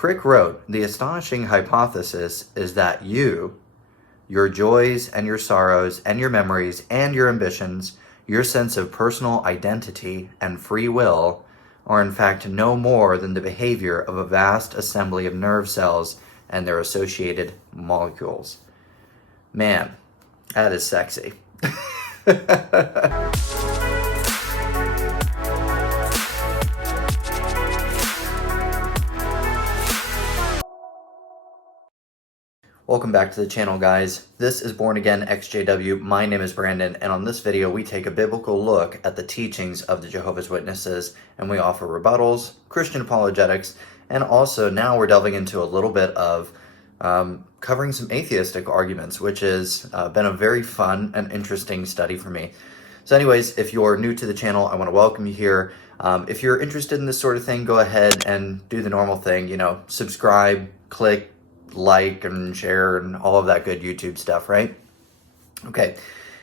Crick wrote, "The astonishing hypothesis is that you, your joys and your sorrows and your memories and your ambitions, your sense of personal identity and free will, are in fact no more than the behavior of a vast assembly of nerve cells and their associated molecules." Man, that is sexy. Welcome back to the channel, guys. This is Born Again XJW. My name is Brandon, and on this video we take a biblical look at the teachings of the Jehovah's Witnesses, and we offer rebuttals, Christian apologetics, and also now we're delving into a little bit of covering some atheistic arguments, which has been a very fun and interesting study for me. So anyways, if you're new to the channel, I want to welcome you here. If you're interested in this sort of thing, go ahead and do the normal thing, subscribe, click, like, and share, and all of that good YouTube stuff, right? Okay,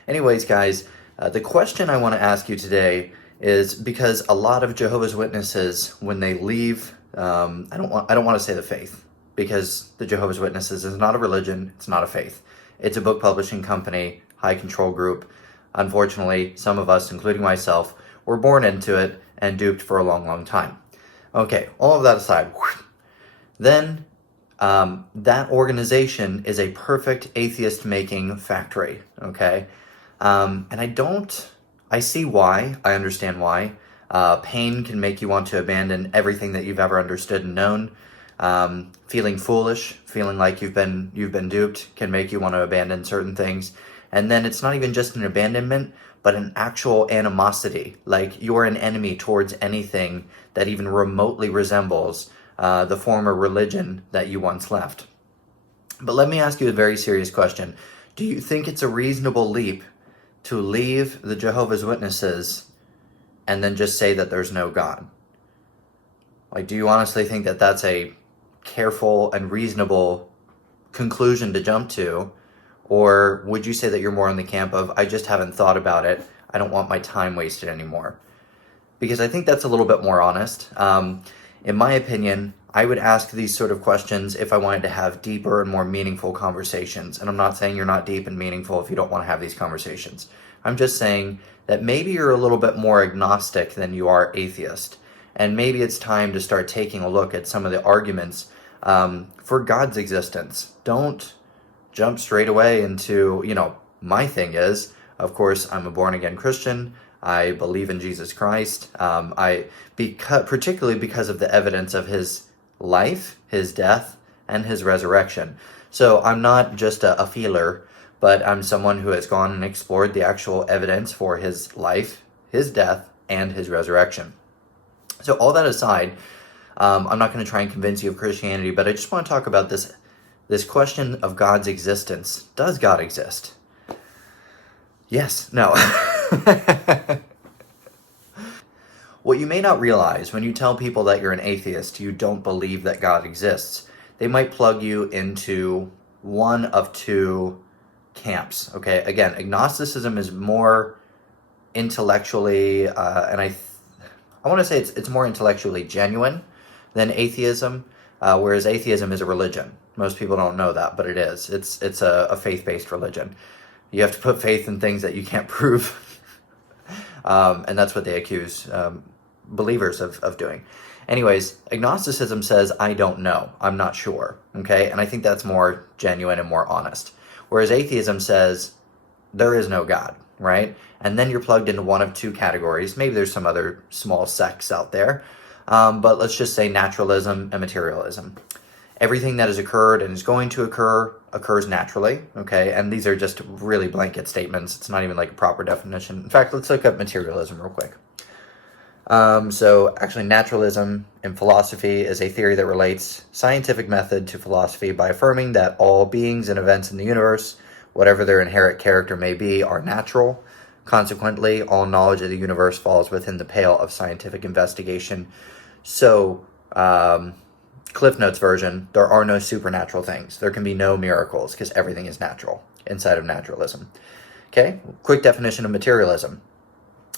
anyways, guys, the question I want to ask you today is because a lot of Jehovah's Witnesses, when they leave, I don't want to say the faith, because the Jehovah's Witnesses is not a religion, it's not a faith. It's a book publishing company, high control group. Unfortunately, some of us, including myself, were born into it and duped for a long, long time. Okay, all of that aside, then that organization is a perfect atheist-making factory, okay? And I see why, I understand why. Pain can make you want to abandon everything that you've ever understood and known. Feeling foolish, feeling like you've been duped can make you want to abandon certain things. And then it's not even just an abandonment, but an actual animosity, like you're an enemy towards anything that even remotely resembles the former religion that you once left. But let me ask you a very serious question. Do you think it's a reasonable leap to leave the Jehovah's Witnesses and then just say that there's no God? Like, do you honestly think that that's a careful and reasonable conclusion to jump to? Or would you say that you're more in the camp of, I just haven't thought about it, I don't want my time wasted anymore? Because I think that's a little bit more honest. In my opinion, I would ask these sort of questions if I wanted to have deeper and more meaningful conversations. And I'm not saying you're not deep and meaningful if you don't want to have these conversations. I'm just saying that maybe you're a little bit more agnostic than you are atheist. And maybe it's time to start taking a look at some of the arguments for God's existence. Don't jump straight away into, my thing is, of course, I'm a born-again Christian. I believe in Jesus Christ, particularly because of the evidence of his life, his death, and his resurrection. So I'm not just a feeler, but I'm someone who has gone and explored the actual evidence for his life, his death, and his resurrection. So all that aside, I'm not going to try and convince you of Christianity, but I just want to talk about this question of God's existence. Does God exist? Yes, no. What you may not realize when you tell people that you're an atheist, you don't believe that God exists, they might plug you into one of two camps, okay? Again, agnosticism is more intellectually, and I want to say it's more intellectually genuine than atheism, whereas atheism is a religion. Most people don't know that, but it is. It's a faith-based religion. You have to put faith in things that you can't prove. And that's what they accuse believers of doing. Anyways, agnosticism says, I don't know. I'm not sure. Okay? And I think that's more genuine and more honest. Whereas atheism says, there is no God, right? And then you're plugged into one of two categories. Maybe there's some other small sects out there. But let's just say naturalism and materialism. Everything that has occurred and is going to occur occurs naturally, okay? And these are just really blanket statements. It's not even like a proper definition. In fact, let's look up materialism real quick. So actually naturalism in philosophy is a theory that relates scientific method to philosophy by affirming that all beings and events in the universe, whatever their inherent character may be, are natural. Consequently, all knowledge of the universe falls within the pale of scientific investigation. So, Cliff Notes version, there are no supernatural things. There can be no miracles because everything is natural inside of naturalism. Okay, quick definition of materialism.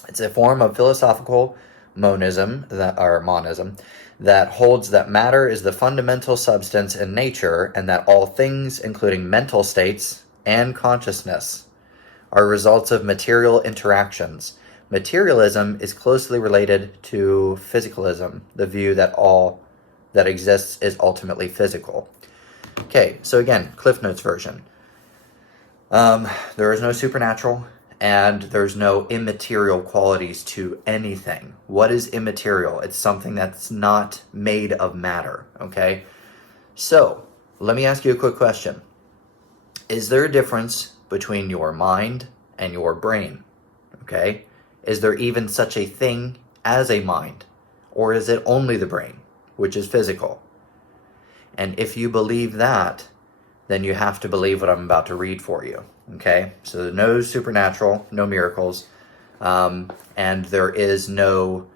It's a form of philosophical monism, that holds that matter is the fundamental substance in nature and that all things, including mental states and consciousness, are results of material interactions. Materialism is closely related to physicalism, the view that all that exists is ultimately physical. Okay, so again, Cliff Notes version. There is no supernatural, and there's no immaterial qualities to anything. What is immaterial? It's something that's not made of matter, okay? So, let me ask you a quick question. Is there a difference between your mind and your brain, okay? Is there even such a thing as a mind? Or is it only the brain, which is physical? And if you believe that, then you have to believe what I'm about to read for you, okay? So no supernatural, no miracles, and there is no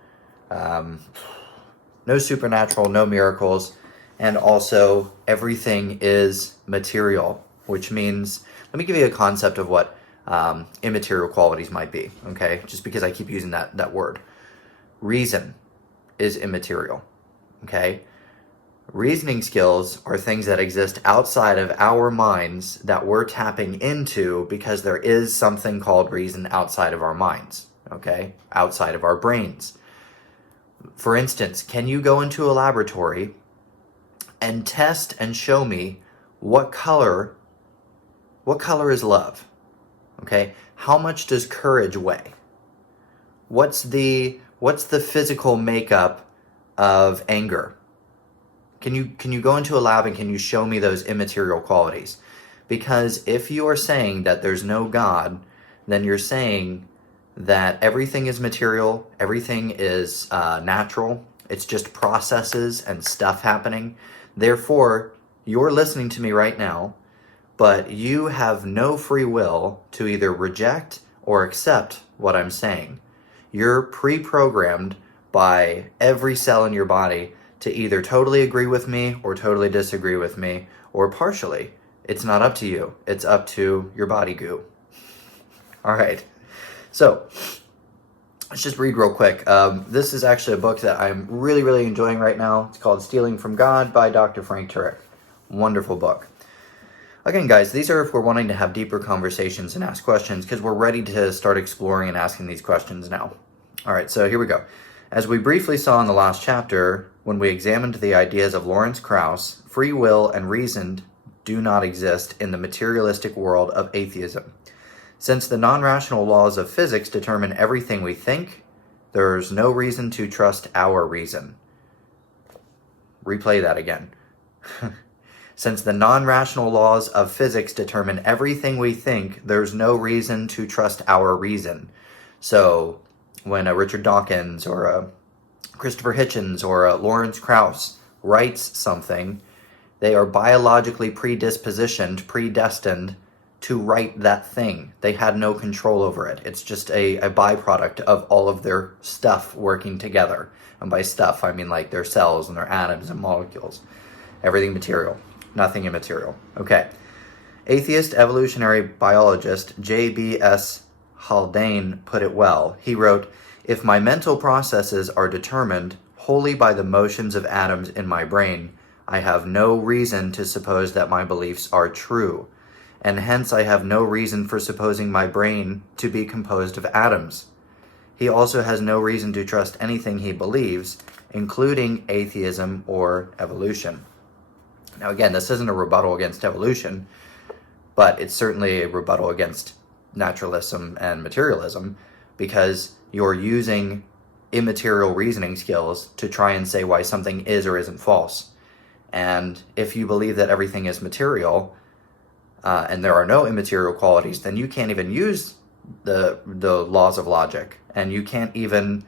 supernatural, no miracles, and also everything is material, which means, let me give you a concept of what immaterial qualities might be, okay? Just because I keep using that word. Reason is immaterial, okay? Reasoning skills are things that exist outside of our minds that we're tapping into because there is something called reason outside of our minds, okay? Outside of our brains. For instance, can you go into a laboratory and test and show me what color is love? Okay? How much does courage weigh? What's the physical makeup of anger? Can you go into a lab and can you show me those immaterial qualities? Because if you are saying that there's no God, then you're saying that everything is material, everything is natural, it's just processes and stuff happening. Therefore, you're listening to me right now, but you have no free will to either reject or accept what I'm saying. You're pre-programmed by every cell in your body to either totally agree with me or totally disagree with me, or partially. It's not up to you. It's up to your body goo. All right. So, let's just read real quick. This is actually a book that I'm really, really enjoying right now. It's called Stealing from God by Dr. Frank Turek. Wonderful book. Again, guys, these are if we're wanting to have deeper conversations and ask questions, because we're ready to start exploring and asking these questions now. All right, so here we go. As we briefly saw in the last chapter, when we examined the ideas of Lawrence Krauss, free will and reason do not exist in the materialistic world of atheism. Since the non-rational laws of physics determine everything we think, there's no reason to trust our reason. Replay that again. Since the non-rational laws of physics determine everything we think, there's no reason to trust our reason. So, when a Richard Dawkins or a Christopher Hitchens or a Lawrence Krauss writes something, they are biologically predispositioned, predestined to write that thing. They had no control over it. It's just a byproduct of all of their stuff working together. And by stuff, I mean like their cells and their atoms and molecules. Everything material, nothing immaterial. Okay. Atheist evolutionary biologist J.B.S. Haldane put it well. He wrote, "If my mental processes are determined wholly by the motions of atoms in my brain, I have no reason to suppose that my beliefs are true, and hence I have no reason for supposing my brain to be composed of atoms. He also has no reason to trust anything he believes, including atheism or evolution." Now again, this isn't a rebuttal against evolution, but it's certainly a rebuttal against naturalism and materialism, because you're using immaterial reasoning skills to try and say why something is or isn't false. And if you believe that everything is material, and there are no immaterial qualities, then you can't even use the laws of logic, and you can't even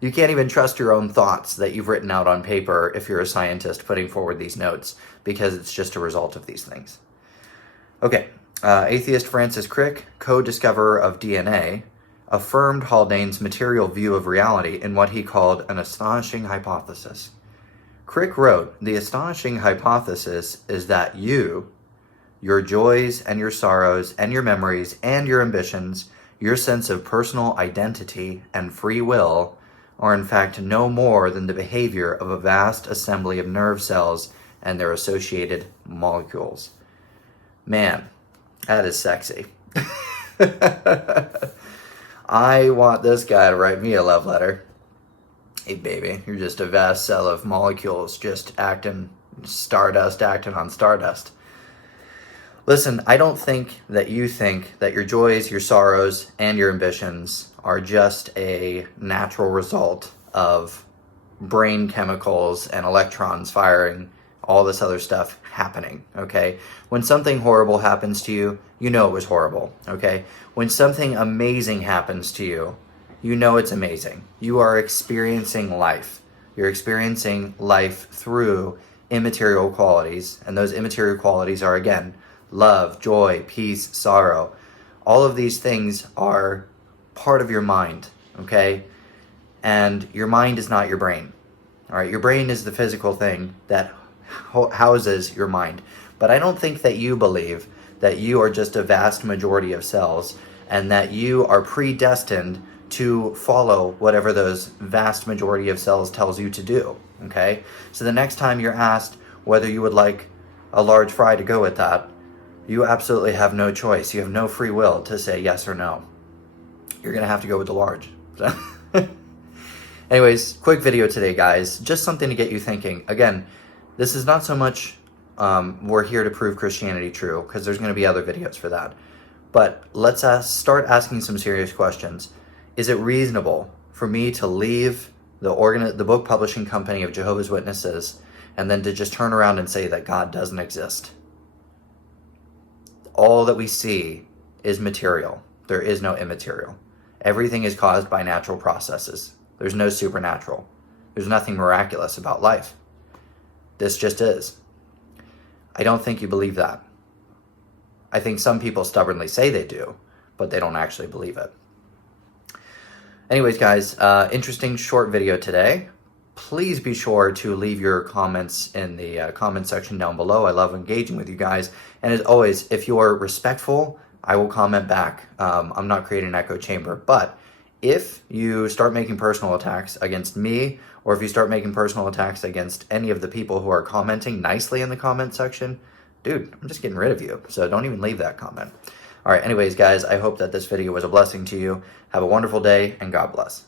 you can't even trust your own thoughts that you've written out on paper if you're a scientist putting forward these notes, because it's just a result of these things. Okay, atheist Francis Crick, co-discoverer of DNA, affirmed Haldane's material view of reality in what he called an astonishing hypothesis. Crick wrote, "The astonishing hypothesis is that you, your joys and your sorrows and your memories and your ambitions, your sense of personal identity and free will, are in fact no more than the behavior of a vast assembly of nerve cells and their associated molecules. Man, that is sexy. I want this guy to write me a love letter. Hey baby, you're just a vast cell of molecules just acting stardust, acting on stardust. Listen, I don't think that you think that your joys, your sorrows, and your ambitions are just a natural result of brain chemicals and electrons firing, all this other stuff happening, okay? When something horrible happens to you, you know it was horrible, okay? When something amazing happens to you, you know it's amazing. You are experiencing life. You're experiencing life through immaterial qualities, and those immaterial qualities are, again, love, joy, peace, sorrow. All of these things are part of your mind, okay? And your mind is not your brain, all right? Your brain is the physical thing that houses your mind. But I don't think that you believe that you are just a vast majority of cells and that you are predestined to follow whatever those vast majority of cells tells you to do, okay? So the next time you're asked whether you would like a large fry to go with that, you absolutely have no choice. You have no free will to say yes or no. You're going to have to go with the large. Anyways, quick video today, guys. Just something to get you thinking. Again, this is not so much we're here to prove Christianity true, because there's going to be other videos for that. But let's start asking some serious questions. Is it reasonable for me to leave the book publishing company of Jehovah's Witnesses and then to just turn around and say that God doesn't exist? All that we see is material. There is no immaterial. Everything is caused by natural processes. There's no supernatural. There's nothing miraculous about life. This just is. I don't think you believe that. I think some people stubbornly say they do, but they don't actually believe it. Anyways, guys, interesting short video today. Please be sure to leave your comments in the comment section down below. I love engaging with you guys. And as always, if you're respectful, I will comment back. I'm not creating an echo chamber. But if you start making personal attacks against me, or if you start making personal attacks against any of the people who are commenting nicely in the comment section, dude, I'm just getting rid of you. So don't even leave that comment. All right, anyways, guys, I hope that this video was a blessing to you. Have a wonderful day, and God bless.